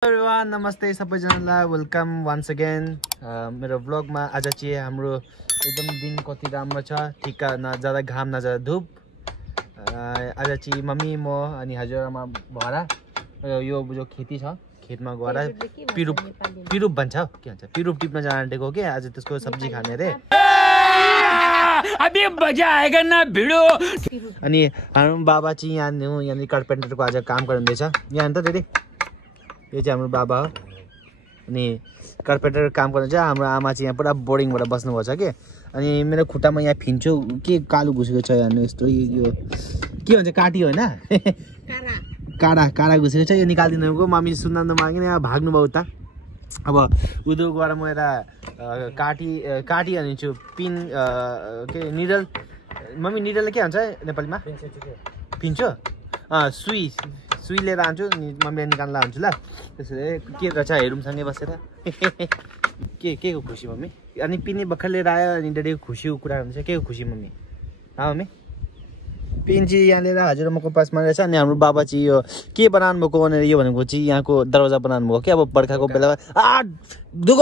everyone, नमस्ते सबैजनालाई welcome once again मेरो ब्लगमा। आज चाहिँ हाम्रो एकदम दिन कति राम्रो छ, ठिक न ज्यादा घाम न ज्यादा धुप। आज चाहिँ मम्मी म अनि हजुरआमा भएर यो जो खेती छ खेतमा गएर पिरुप भन्छ के भन्छ पिरुप टिप्न जान आँटेको के। आज त्यसको सब्जी खाने रे। अभी मजा आएगा ना भिडो। अनि हाम्रो बाबा चाहिँ यहाँ कार्पेन्टरको आज काम गर्नुहुँदैछ। यहाँ त धेरै यो चाहिँ हाम्रो बाबा हो अनि कार्पेन्टर काम गर्नु चाहिँ। हाम्रो आमा चाहिँ यहाँ पुरा बोर्डिङबाट बस्नुभएको छ कि। अनि मेरो खुट्टामा यहाँ फिन्चो के कालो घुसेको छ यहाँ यस्तो। यो के भन्छ काटी होइन काडा काडा घुसेको छ। यो निकालिदिनुको मम्मी सुन्दा नमागिन यहाँ भाग्नुभयो उता। अब उधर गएर म एउटा काटी हानिन्छु पिन के निडल। मम्मी निडलले के भन्छ नेपालीमा? फिन्चो सुई लिएर आउँछु मम्मीलाई निकाल्न लान्छु ल। त्यसरी के रहेछ हेरौँ सँगै बसेर। के को खुसी मम्मी? अनि पिनी भर्खर लिएर आयो अनि डेडीको खुसीको कुरा हुन्छ। के को खुसी मम्मी? मम्मी पिन चाहिँ यहाँ लिएर हजुरआमाको पासमा रहेछ। अनि हाम्रो बाबा चाहिँ यो के बनाउनु भएको भनेर यो भनेको चाहिँ यहाँको दरवाजा बनाउनु भएको क्या। अब बर्खाको बेलामा दुःख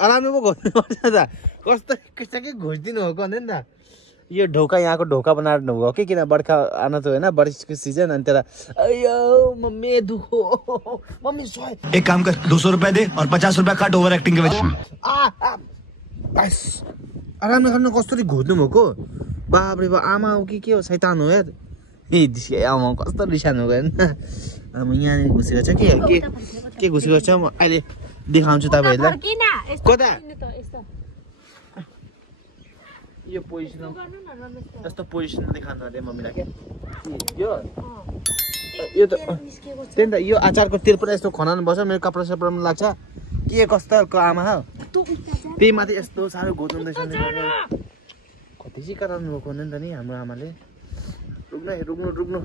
आरामले पो घोच्नुपर्छ त। कस्तो के घोचिदिनु भएको भन्दै नि त। यो ढोका यहाँको ढोका बनाएर हो कि किन बर्खा आना त होइन बारिशको सिजन। अनि तर अयो मम्मी दुखो मम्मी सोए। एक काम कर 200 रुपए दे और 50 रुपए काट ओवर एक्टिंग के वजह। आरामले खानु कसरी घोच्नु भएको बाबरे बा। आमा हो कि के हो शैतान हो यार। आमा कस्तो रिसानु गयो होइन। आमा यहाँ घुसेको छ के घुसेको छ म अहिले देखाउँछु तपाईँहरूलाई। कता यो पोजिसन यस्तो पोजिसनमा देखाउनु अरे मम्मीलाई के यो त त्यही त। यो अचारको तेल पनि यस्तो खनाउनु पर्छ। मेरो कपडा सपडामा लाग्छ के कस्तो आमा हो। त्यही माथि यस्तो साह्रो घोच्नुहुँदैछ। कति चाहिँ कराउनु भएको नि त नि हाम्रो आमाले। रुक्नु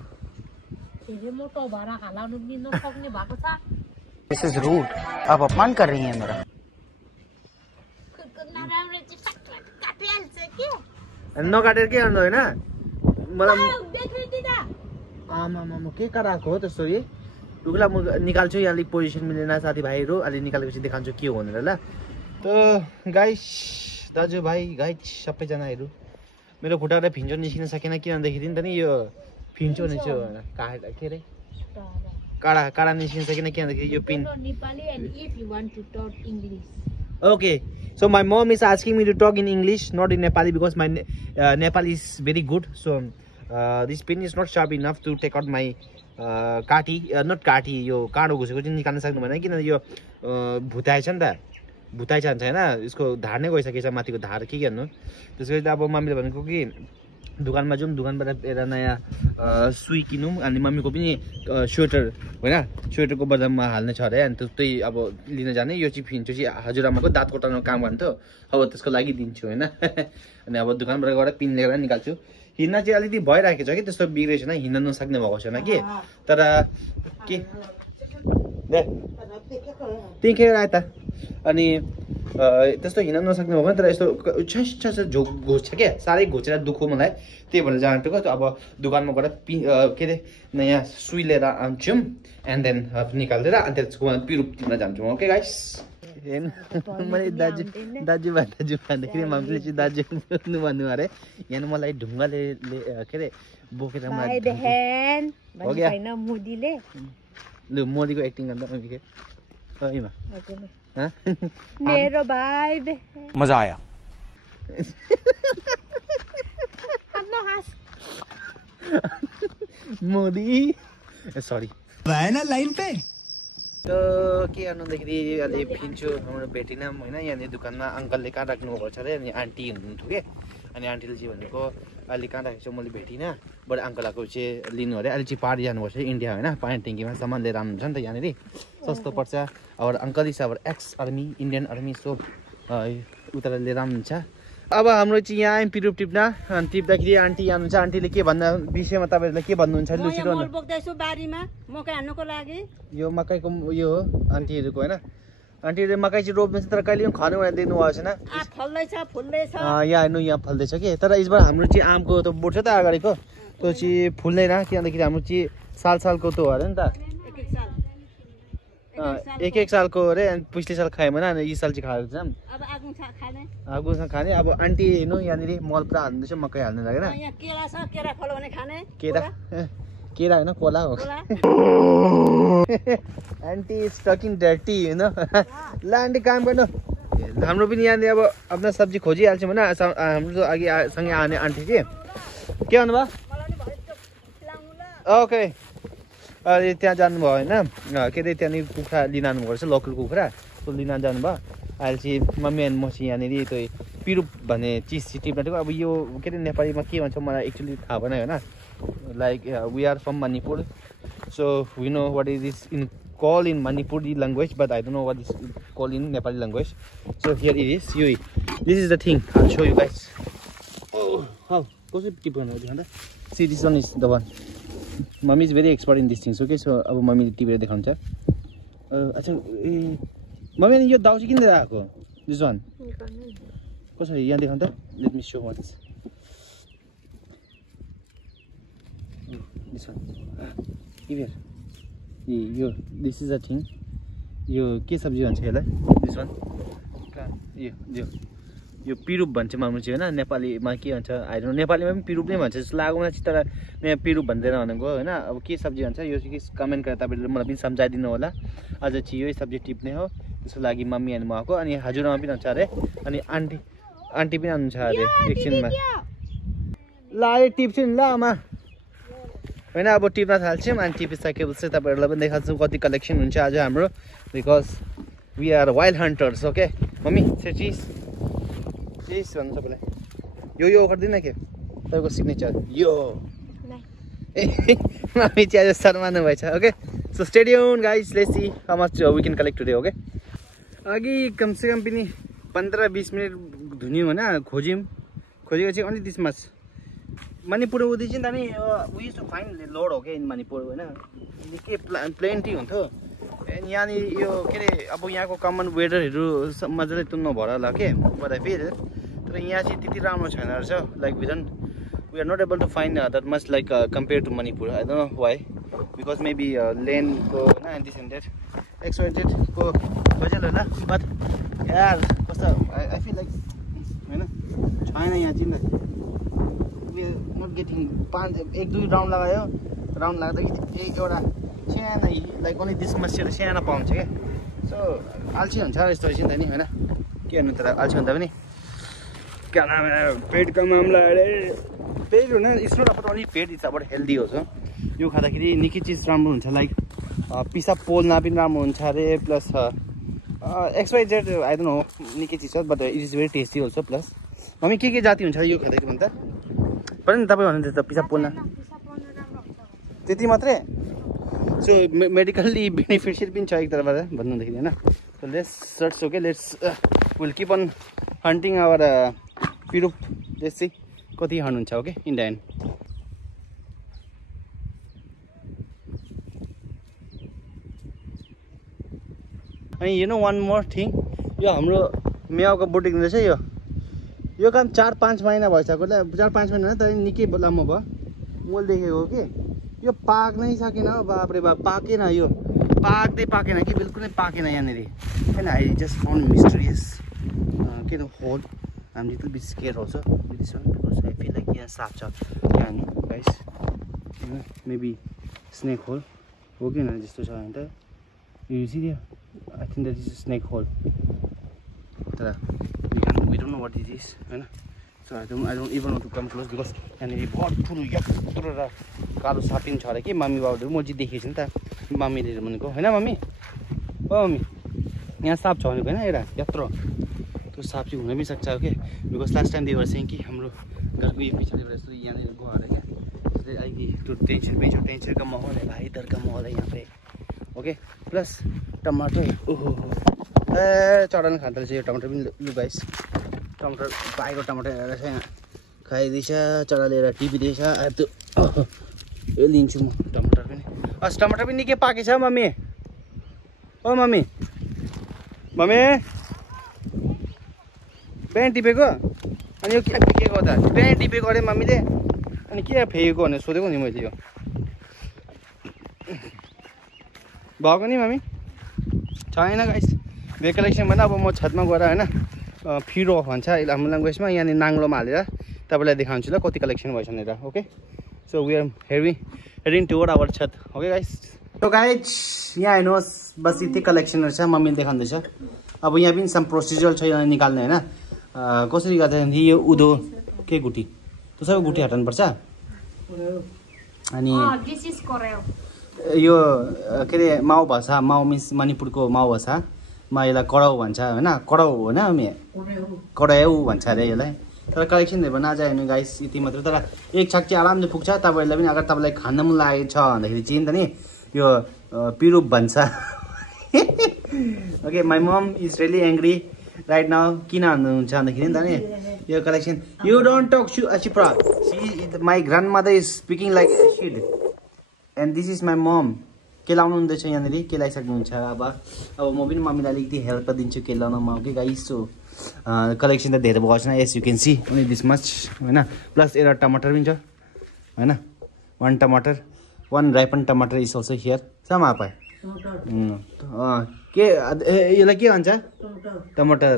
This is rude. आप अपमान कर रही हैं मेरा। नकाटेर के गर्नु होइन मलाई। आमा के कराएको हो त्यसरी? रुखला म निकाल्छु यहाँ अलिक पोजिसन मिलेन साथीभाइहरू। अलि निकालेपछि देखाउँछु के हो भनेर ल। त गाइस दाजुभाइ गाइस सबैजनाहरू मेरो खुट्टाबाट फिन्चो निस्किन सकेन किनदेखि त नि यो फिन्चो निस्क्यो के अरे काडा निस्किन सकेन किनदेखि यो pin. Okay, so my mom is asking me to talk in English, not in Nepali, because my Nepali is very good. So this pin is not sharp enough to take out my not काटी यो काँडो घुसेको चाहिँ निकाल्न सक्नु भएन किन यो भुताएछ नि त। भुताएछ भन्छ होइन यसको धार नै गइसकेछ माथिको धार के गर्नु। त्यसको चाहिँ अब मम्मीले भनेको कि दोकानमा जाउँ दोकानबाट एउटा नयाँ सुई किनौँ। अनि मम्मीको पनि स्वेटर होइन स्वेटरको बजारमा हाल्ने छ अरे। अनि त्यही अब लिन जाने। यो चाहिँ फिन्चो चाहिँ हजुरआमाको दाँत कोटाउनु काम गर्नु अब त्यसको लागि दिन्छु होइन। अनि अब दोकानबाट गएर पिन लिएर निकाल्छु। हिँड्न चाहिँ अलिकति भइरहेको छ कि त्यस्तो बिग्रेको छैन हिँड्न नसक्ने भएको छैन कि। तर के त्यही खेर आयो त। अनि त्यस्तो हिँड्न नसक्ने भएको तर यस्तो घोच्छ क्या साह्रै घोचेर दुःख मलाई। त्यही भएर जाँटेको अब दोकानमा गएर के अरे नयाँ सुई लिएर आउँछौँ एन्ड देन निकालेर अनि त्यसको पिरुप तिर्न जान्छौँ। ओके गाइस मैले दाजु भन्दाखेरि मम्मीले चाहिँ दाजु भन्नु अरे यहाँ मलाई ढुङ्गाले के अरे बोकेर लु मोदीको एक्टिङ गर्दा मम्मीको मेरो भाइ मजा आया। मोदी सरी ना लाइन पे के गर्नु भन्दाखेरि अलि फिन्चो हाम्रो भेटिनँ होइन। यहाँनिर दोकानमा अङ्कलले कहाँ राख्नु भएको छ अरे। अनि आन्टी हुनुहुन्थ्यो कि। अनि आन्टीले चाहिँ भनेको अहिले कहाँ राखेको छ मैले भेटिनँ बरु अङ्कल आएको चाहिँ लिनु अरे। अहिले चाहिँ पाहाड जानुपर्छ इन्डिया होइन। पानी ट्याङ्कीमा सामान लिएर आउनुहुन्छ नि त यहाँनिर सस्तो पर्छ। अब अङ्कल इज अब ex army Indian army so उता लिएर आउनुहुन्छ। अब हाम्रो चाहिँ यहाँ आयौँ पिरुप टिप्न। अनि टिप्दाखेरि आन्टी आउनुहुन्छ। आन्टीले के भन्दा विषयमा तपाईँहरूले के भन्नुहुन्छ लुसिरो बारीमा मकै हाल्नुको लागि। यो मकैको यो हो आन्टीहरूको होइन। आन्टीले मकै चाहिँ रोप्दैछ तर कहिले पनि खानु भनेर दिनु भएको छैन। यहाँ हेर्नु यहाँ फल्दैछ कि। तर यसबार हाम्रो चाहिँ आमको त बोट छ त अगाडिको त्यो चाहिँ फुल्दैन किनभने हाम्रो चाहिँ सालको त हो अरे नि त। एक सालको अरे अनि पिछले साल खायो भने अनि यो साल चाहिँ खाएको छौँ अब खाने आगोसँग खाने अब आन्टी हेर्नु यहाँनिर मल पुरा हाल्दैछ मकै हाल्नु लागेर यहाँ केरा छ केरा फल भने खाने केरा होइन कोला हो आन्टी इज टकिङ डर्टी होइन ल आन्टी काम गर्नु हाम्रो पनि यहाँनिर अब आफ्नो सब्जी खोजिहाल्छौँ होइन हाम्रो अघि सँगै आउने आन्टी के भन्नुभयो ओके अहिले त्यहाँ जानुभयो होइन के अरे त्यहाँनिर कुखुरा लिन आउनुभएको रहेछ लोकल कुखुरा त्यो लिन जानुभयो अहिले चाहिँ मम्मी एन्ड म चाहिँ यहाँनिर त्यो पिरुप भन्ने चिज चाहिँ टिप्न अब यो के अरे नेपालीमा के भन्छ मलाई एक्चुली थाहा भएन होइन like we are from Manipur so we know what is this in call in Manipuri language but I don't know what is call in Nepali language so here it is यो this is the thing I so you guys how कसरी टिप्नु हो अन्त see this one is the one mummy is very expert in this things okay so अब मम्मीले टिपेर देखाउँछ अच्छा ए मम्मी यो दाउ चाहिँ किन आएको दिस वान कसरी यहाँ देखाउँ त let me show once this one टिपेर ए यो दिस इज अ थिङ यो के सब्जी भन्छ यसलाई दिस वान यो पिरुप भन्छ मामु चाहिँ होइन नेपालीमा के भन्छ आइडोन्ट नेपालीमा पनि पिरुप नै भन्छ जस्तो लाग्यो मलाई तर यहाँ पिरुप भन्दैन भनेको होइन अब के सब्जी भन्छ यो चाहिँ कमेन्ट गरेर तपाईँले मलाई पनि सम्झाइदिनु होला आज चाहिँ यही सब्जी टिप्ने हो त्यसको लागि मम्मी अनि म आएको अनि हजुरआमा पनि हुन्छ अरे अनि आन्टी पनि आउनुहुन्छ अरे एकछिनमा ल अहिले टिप्छु नि ल आमा होइन अब टिप्न थाल्छौँ अनि टिपिसकेपछि तपाईँहरूलाई पनि देखाउँछु कति कलेक्सन हुन्छ आज हाम्रो because we are wild hunters okay mummy चिज भन्नु सबैलाई यो गरिदिन के तपाईँको सिग्नेचर यो मम्मी चाहिँ आज शर्मानु भएछ okay so stadium guys let's see how much we can collect today okay अघि कमसेकम पनि 15-20 मिनट धुन्यौँ होइन खोजेको चाहिँ अन्ली दिस मच मणिपुर उदी चाहिँ नि we use to find load हो क्या इन मणिपुर होइन निकै प्लेन्टी हुन्थ्यो यहाँनिर यो के अरे अब यहाँको कमन वेदरहरू मजाले तुन्नु भएर होला के बट आई फिल तर यहाँ चाहिँ त्यति राम्रो छैन रहेछ like we are not able to find that much like compare to Manipur I don't know why because maybe लेनको होइन दिस एन्ड द्याट एक्सपेक्टेडको खोजेल होला बट यार कस्तो आई फिल लाइक होइन छैन यहाँ चाहिँ नट गेटिङ 1-2 राउन्ड लगायो राउन्ड लाग्दाखेरि एउटा सानो लाइक ओन्ली दिस मसिएर सानो पाउँछ क्या सो अल्छी हुन्छ यस्तो रहेछ नि त नि होइन के गर्नु तर अल्छी हुँदा पनि क्या पेटको मामला अरे पेट हुन इट्स नट अबाउट ओन्ली पेट इट्स अबाउट हेल्दी हो यो खाँदाखेरि निकै चिज राम्रो हुन्छ लाइक पिसाब पोल्न पनि राम्रो हुन्छ अरे plus XYZ I don't no निकै चिज छ but it is very tasty also plus mummy के जाति हुन्छ यो खाँदाखेरि भन्दा पनि तपाईँ भन्नुहुन्छ त पिसाब पोल्न त्यति मात्रै सो मेडिकल्ली बेनिफिसियल पनि छ एक तर्फबाट भन्नुहुँदाखेरि होइन so let's search okay let's will keep on hunting our पिरुप लेट्स सी कति हन्नुहुन्छ ओके इन द एन्ड अनि you know one more thing यो हाम्रो म्याउको बुटिक रहेछ यो काम 4-5 महिना भइसक्यो 4-5 महिना तर निकै लामो भयो मैले देखेको कि यो पाक्नै सकेन हो बापरे बाप पाकेन यो पाकेन कि बिल्कुलै पाकेन यहाँनिर होइन आई जस्ट फाउन्ड मिस्टेरियस के hole I'm little bit scare also because I feel like यहाँ साफ छ यहाँ गाइस मेबी स्नेक होल हो कि न जस्तो छ होइन त यो सिरिया I think that is snake hole तर we don't know what it is होइन सो I don't even want to come close because यहाँनिर बहुत ठुलो यत्रो र कालो सापिङ छ अरे कि मम्मी बाबुहरू म चाहिँ देखेको छु नि त मम्मीले भनेको होइन मम्मी ओ मम्मी यहाँ साप छ भनेको होइन एउटा यत्रो त्यो साप चाहिँ हुन पनि सक्छ ओके बिकज लास्ट टाइम देवर चाहिँ कि हाम्रो घरको यो पछाडिबाट यस्तो यहाँनिर गयो अरे क्या त्यसले अहिले त्यो टेन्सन का माहौल है भाइ इधर का माहौल है यहाँ पे ओके प्लस टमाटर ओहो ए चढाउन खाँदो रहेछ यो टमाटर पनि लु गाइस टमाटर पाएको टमाटर हेरेर यहाँ खाइदिएछ चढा लिएर टिपिदिएछ त्यो यो लिन्छु म टमाटर पनि टमाटर पनि निकै पाकेछ मम्मी ओ मम्मी बिहान टिपेको अनि यो के फेकेको त बिहान टिपेको अरे मम्मीले अनि के फेकेको भनेर सोधेको नि मैले यो भएको नि मम्मी छैन गाइस भेज कलेक्सन भन्दा अब म छतमा गएर होइन फिरो भन्छ हाम्रो ल्याङ्ग्वेजमा यहाँनिर नाङ्लोमा हालेर तपाईँलाई देखाउँछु ल कति कलेक्सन भएछ भनेर okay so we are heading toward our छत ओके गाइस सो गाइस यहाँ हेर्नुहोस् बस यति कलेक्सनहरू छ मम्मीले देखाउँदैछ अब यहाँ पनि सम प्रोसिजर छ यहाँ निकाल्ने होइन कसरी गर्दा यो उधो के गुटी त्यो सबै गुटी हटाउनुपर्छ अनि यो के अरे माउ भाषा माउ मिन्स मणिपुरको माउ भाषामा यसलाई कडाउ भन्छ होइन कडाउ होइन हामी कडाउ भन्छ अरे यसलाई तर कलेक्सन हेर्नु नआज हेर्नु गाइस यति मात्र तर एक छाक चाहिँ आरामले पुग्छ तपाईँहरूलाई पनि अगर तपाईँलाई खान मन लागेको छ भन्दाखेरि चाहिँ नि यो पिरुप भन्छ okay my mom is really angry right now किन भन्नुहुन्छ भन्दाखेरि नि यो collection you don't talk Ashipra my grand mother is speaking like शिड and this is my mom के लाउनु हुँदैछ यहाँनिर के लगाइसक्नुहुन्छ अब म पनि मम्मीलाई अलिकति हेल्प दिन्छु के लाउनमा ओके गाइस सो कलेक्सन त धेरै भएको छैन as you can see only this much होइन प्लस एउटा टमाटर पनि छ होइन 1 टमाटर 1 राइपन टमाटर इज अल्सो हियर सम आप के यसलाई के भन्छ टमाटर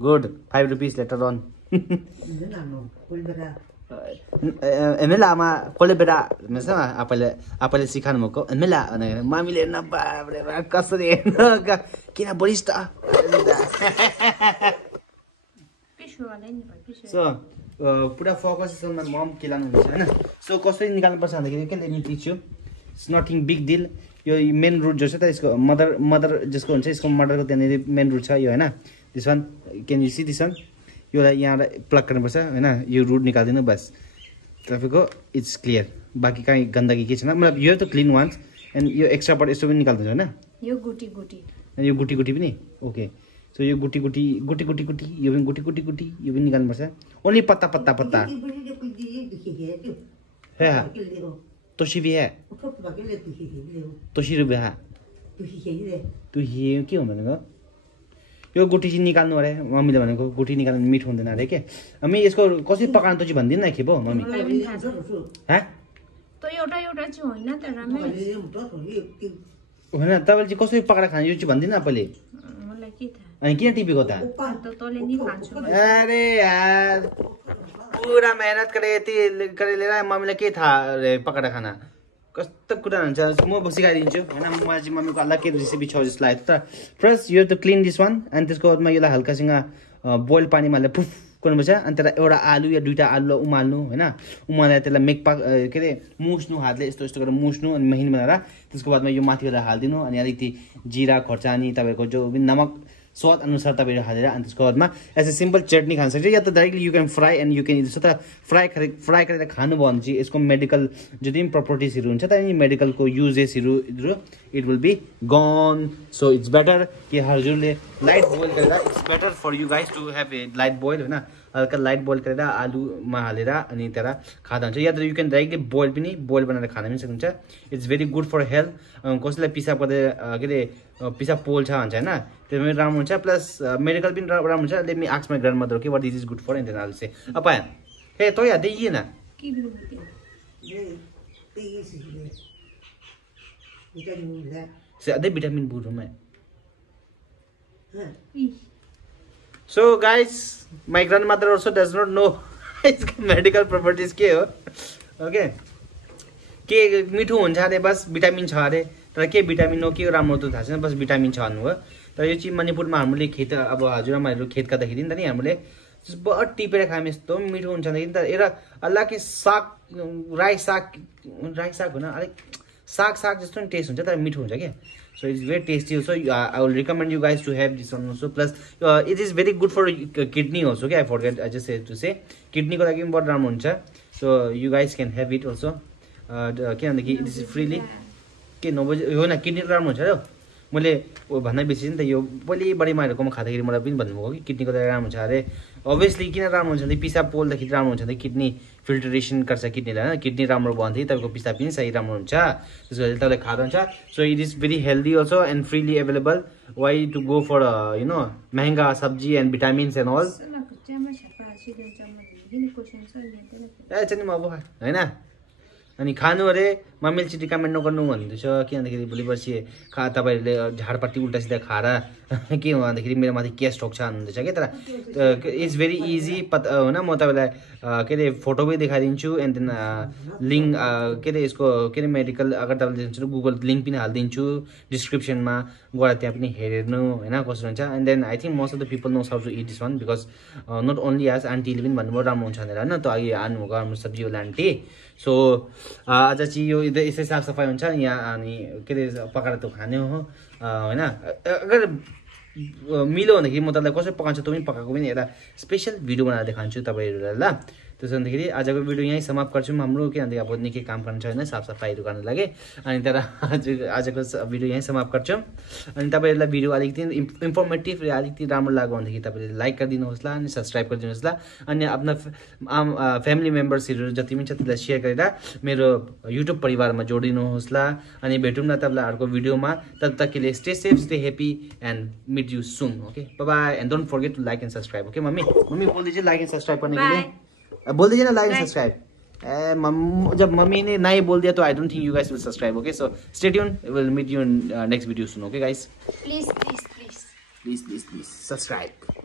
गुड 5 रुपिस लेटर अन एमेलामा कसले बेटा भन्छ आफैले सिकाउनु भएको एमेला भनेर मामीले नबाब्रे कसरी हेर्नु किन वरिष्ठ सो पुरा फोकस छ मम के लानुहुन्छ होइन सो कसरी निकाल्नुपर्छ भन्दाखेरि के let me teach you it's nothing big deal यो मेन रुट जो छ त यसको मदर जसको हुन्छ यसको मदरको त्यहाँनिर मेन रुट छ यो होइन this one can you see this one योलाई यहाँबाट प्लग गर्नुपर्छ होइन यो रुट निकालिदिनु बस तपाईँको इट्स क्लियर बाँकी कहीँ गन्दगी के छैन मतलब यो त क्लिन वान्स एन्ड यो एक्स्ट्रा पार्ट यस्तो पनि निकाल्दैछ होइन यो गुटी गुटी पनि ओके सो यो गुटी गुटी यो पनि गुटी गुटी यो पनि निकाल्नुपर्छ ओन्ली पत्ता हे तोसिबी है तोसिरु बिहा तु के हो भनेको यो गुटी चाहिँ निकाल्नु अरे मम्मीले भनेको गुटी निकाल्नु मिठो हुँदैन अरे के हामी यसको कसरी पकाउनु त चाहिँ भन्दिनँ के पो मम्मी होइन तपाईँले चाहिँ कसरी पकाएर खानु यो चाहिँ भन्दिनँ पहिले अनि किन टिपेको त अरे यार पुरा मेहनत गरेँ यति गरेर लिएर मम्मीलाई के थाहा अरे पकाएर खाना कस्तो कुरा हुन्छ म सिकाइदिन्छु होइन मलाई चाहिँ मम्मीको अलग्गै रेसिपी छ जस्तो लाग्यो तर फर्स्ट यो त क्लिन दिस वान अनि त्यसको बादमा यसलाई हल्कासँग बोइल पानीमा हालेर फुफ गर्नुपर्छ अनि त्यसलाई एउटा आलु या 2टा आलु उमाल्नु होइन उमालेर त्यसलाई के अरे मुस्नु हातले यस्तो यस्तो गरेर मुस्नु अनि महीन बनाएर त्यसको बादमा यो माथिबाट हालिदिनु अनि अलिकति जिरा खोर्सानी तपाईँको जो नमक स्वाद अनुसार तपाईँहरू हालेर अनि त्यसको बादमा एज ए सिम्पल चटनी खान सक्छ या त directly you can fry and you can जस्तो त फ्राई गरेर खानुभयो भने चाहिँ यसको मेडिकल जति पनि प्रपर्टिजहरू हुन्छ त्यहाँदेखि मेडिकलको युजेसहरू it will be gone so it's better कि हजुरले लाइट बोइल गरेर it's better for you guys to have a light boil होइन हल्का लाइट बोइल गरेर आलुमा हालेर अनि त्यसलाई खाँदा हुन्छ या त यु क्यान डाइरेक्टली बोइल बनाएर खान पनि सक्नुहुन्छ it's very good for health कसैलाई पिसाब गर्दा के अरे पिसाब पोल्छ भन्छ होइन त्यो पनि राम्रो हुन्छ प्लस मेडिकल पनि राम्रो हुन्छ let me ask my grand mother के what is good for and then I will say अब हे तो याद देखिए ना से विटामिन बुड हूँ मैं So guys, my grandmother also does not know its medical properties के हो ओके के मिठो हुन्छ अरे बस भिटामिन छ अरे तर के भिटामिन हो के राम्रो त थाहा छैन बस भिटामिन छ भन्नु हो तर यो चाहिँ मणिपुरमा हामीले खेत अब हजुरआमाहरू खेत काट्दाखेरि नि त नि हामीले बहुत टिपेर खायौँ यस्तो मिठो हुन्छ नि त एउटा अलग्गै साग राई साग होइन अलिक साग जस्तो नि टेस्ट हुन्छ तर मिठो हुन्छ क्या so it's very tasty also I will recommend you guys to have this one also plus it is very good for kidney also okay I forget I just said to say kidney को लागि पनि बहुत राम्रो हुन्छ so you guys can have it also के भन्दाखेरि it is freely के नबुझे हो न किडनी राम्रो हुन्छ र मैले भन्दा बेसी नि त यो पहिले बढी माइहरूकोमा खाँदाखेरि मलाई पनि भन्नुभयो कि किडनीको लागि राम्रो हुन्छ अरे अभियसली किन राम्रो हुन्छ भने पिसाब पोल्दाखेरि राम्रो हुन्छ भने किडनी फिल्टरेसन गर्छ किडनीलाई होइन किडनी राम्रो भयो भने तपाईँको पिसाब पनि सही राम्रो हुन्छ त्यसको लागि तपाईँले खाँदा हुन्छ so it is very healthy also and freely available why to go for you know महँगा सब्जी एन्ड भिटामिन्स एन्ड अल ए चाहिँ म अब होइन अनि खानु अरे मम्मीले चाहिँ रिकमेन्ड नगर्नु भन्दैछ किनभन्दाखेरि भोलि पर्सि तपाईँहरूले झाडपट्टि उल्टा सिधा खाएर के हो भन्दाखेरि मेरो माथि केस ठोक्छ भन्दैछ कि तर इट्स भेरी इजी होइन म तपाईँलाई के अरे फोटो पनि देखाइदिन्छु एन्ड देन लिङ्क के अरे यसको के अरे मेडिकल अगर तपाईँले दिनुहुन्छ गुगल लिङ्क पनि हालिदिन्छु डिस्क्रिप्सनमा गएर त्यहाँ पनि हेर्नु होइन कस्तो हुन्छ and then I think most of the people knows how to eat this one because not only as आन्टीले पनि भन्नुभयो राम्रो हुन्छ भनेर होइन त अघि आउनुभएको हाम्रो सब्जीवाला आन्टी सो आज चाहिँ यो यसै साफसफाइ हुन्छ यहाँ अनि के अरे पकाएर त खाने हो होइन अगर मिल्यो भन्दाखेरि म तपाईँलाई कसरी पकाउँछु त्यो पनि पकाएको पनि एउटा स्पेसल भिडियो बनाएर देखाउँछु तपाईँहरूलाई ल त्यसो भन्दाखेरि आजको भिडियो यहीँ समाप्त गर्छौँ हाम्रो किनभने अब निकै काम गर्नु छ होइन साफसफाइहरू गर्नु लागि अनि तर आजको भिडियो यहीँ समाप्त गर्छौँ अनि तपाईँहरूलाई भिडियो अलिकति इन्फर्मेटिभ र अलिकति राम्रो लाग्यो भनेदेखि तपाईँले लाइक गरिदिनुहोस् ल अनि सब्सक्राइब गरिदिनुहोस् ल अनि आफ्ना फ्यामिली मेम्बर्सहरू जति पनि छ त्यसलाई सेयर गरेर मेरो युट्युब परिवारमा जोडिनुहोस् ल अनि भेटौँ न तपाईँलाई अर्को भिडियोमा तब तकले stay safe stay happy and meet you soon okay bye and don't forget to like and subscribe okay मम्मी बोल्दै लाइक एन्ड सब्सक्राइब करने के लिए बोल दीजिए ना लाइक एंड सब्सक्राइब जब मम्मी ने नहीं बोल दिया तो I don't think you guys will subscribe okay so stay tune will meet you in next video soon okay guys please subscribe